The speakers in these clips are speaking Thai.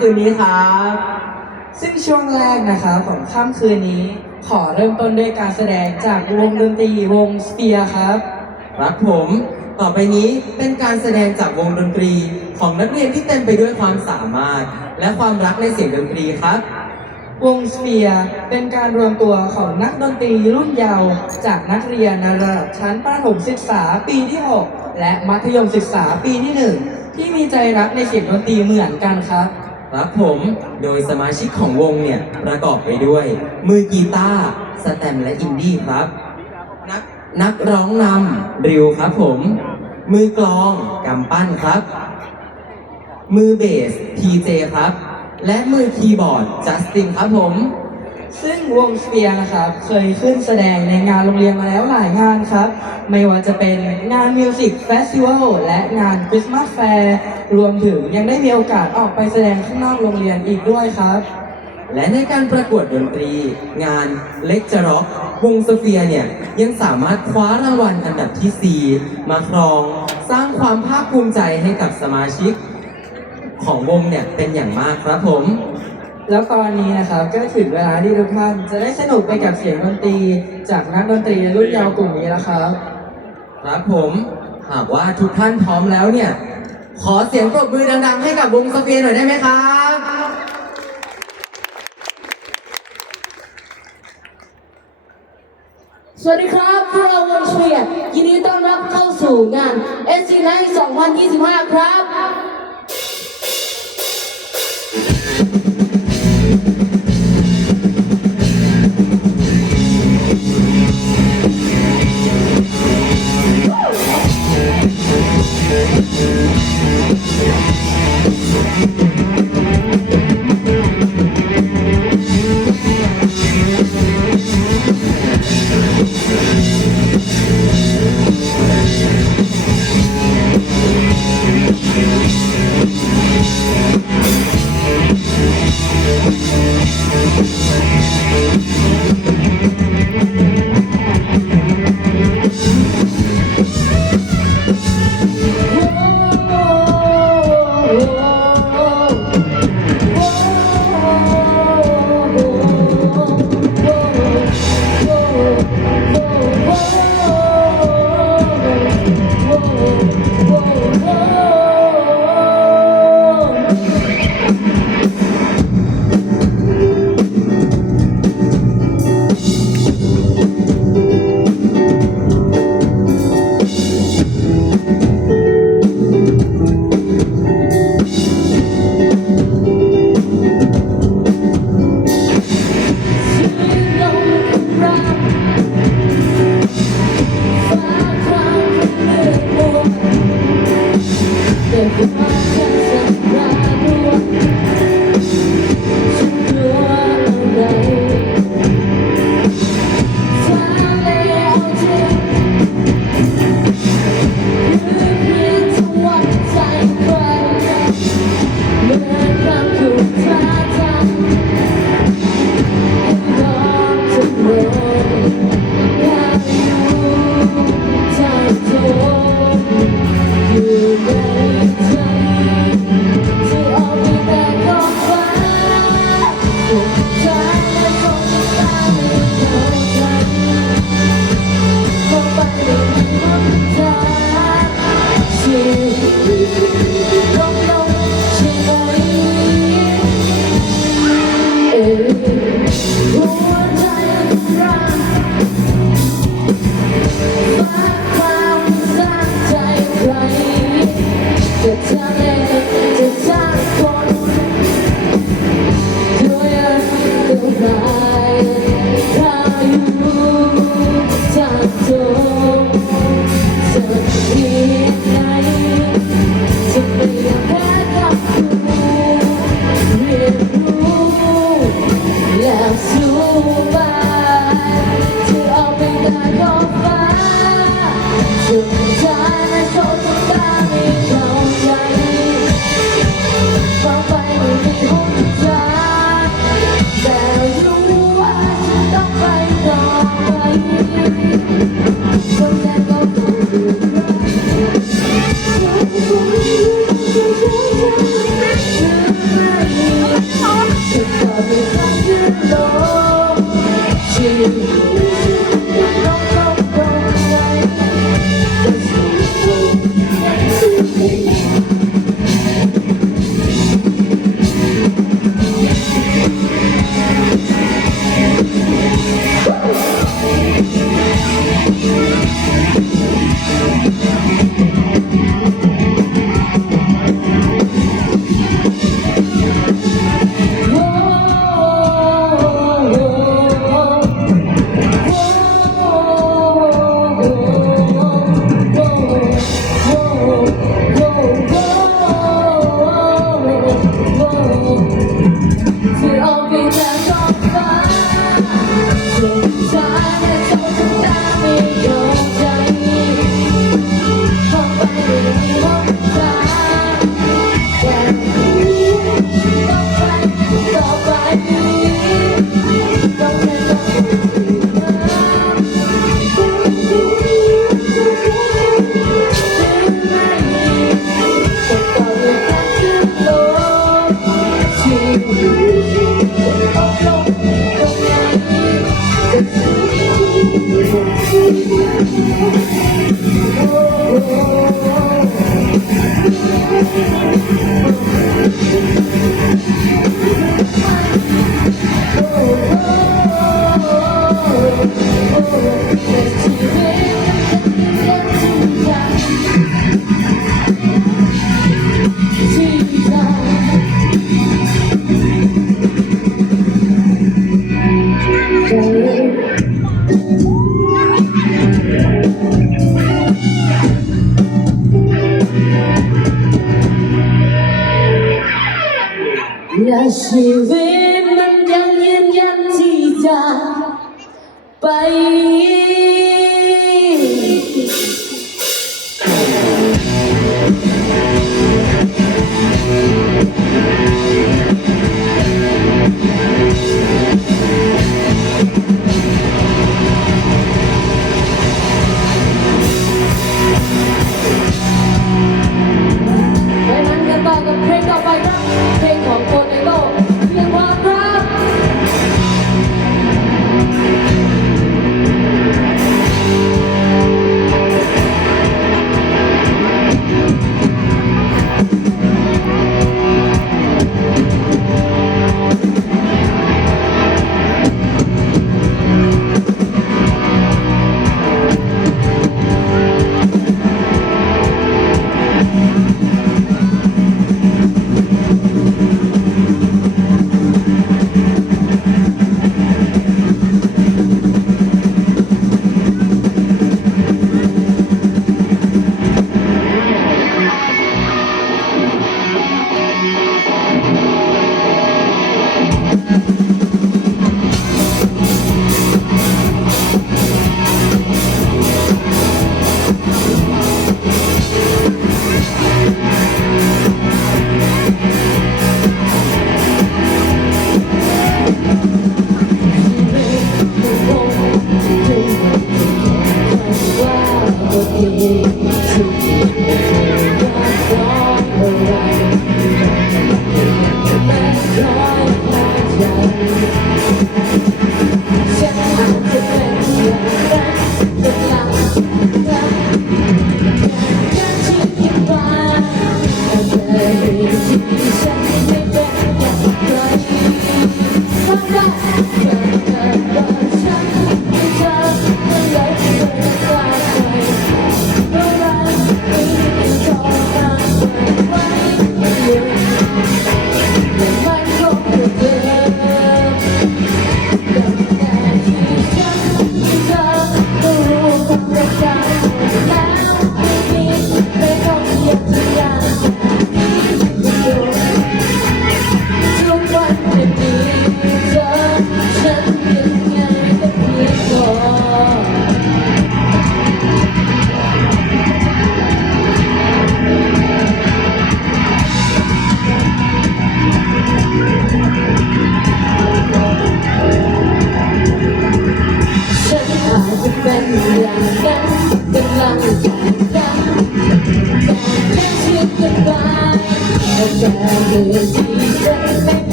คืนนี้ครับซึ่งช่วงแรกนะครับของค่ำคืนนี้ขอเริ่มต้นด้วยการแสดงจากวงดนตรีวงสเปียร์ครับครับผมต่อไปนี้เป็นการแสดงจากวงดนตรีของนักเรียนที่เต็มไปด้วยความสามารถและความรักในเสียงดนตรีครับวงสเปียร์เป็นการรวมตัวของนักดนตรีรุ่นเยาว์จากนักเรียนในระดับชั้นประถมศึกษาปีที่ 6 และมัธยมศึกษาปีที่ 1 ที่มีใจรักในเสียงดนตรีเหมือนกันครับครับผมโดยสมาชิกของวงเนี่ยประกอบไปด้วยมือกีตาร์สแตมและอินดี้ครับนักร้องนำริวครับผมมือกลองกำปั้นครับมือเบสทีเจครับและมือคีย์บอร์ดจัสตินครับผมซึ่งวงสเปียร์นะครับเคยขึ้นแสดงในงานโรงเรียนมาแล้วหลายงานครับไม่ว่าจะเป็นงานมิวสิกเฟสติวัลและงานคริสต์มาสแฟร์รวมถึงยังได้มีโอกาสออกไปแสดงข้างนอกโรงเรียนอีกด้วยครับและในการประกวดดนตรีงานเล็กจร็อกวงสเฟียร์เนี่ยยังสามารถคว้ารางวัลอันดับที่ 4 มาครองสร้างความภาคภูมิใจให้กับสมาชิกของวงเนี่ยเป็นอย่างมากครับผมแล้วตอนนี้นะครับก็ถึงเวลาที่ทุกท่านจะได้สนุกไปกับเสียงดนตรีจากนักดนตรีรุ่นเยาว์กลุ่มนี้แล้วครับครับผมหากว่าทุกท่านพร้อมแล้วเนี่ยขอเสียงปรบมือดังๆให้กับวงสเฟียร์หน่อยได้ไหมครับสวัสดีครับพวกเราวงสเปียร์ยินดีต้อนรับเข้าสู่งาน SC Night 2025 ครับ และชีวิตมันยังยืนยันที่จะไป ไปนั้นกันต่อกับเพลงต่อไปครับเพลงของคนในโลกเพียงความรัก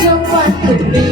Just one could be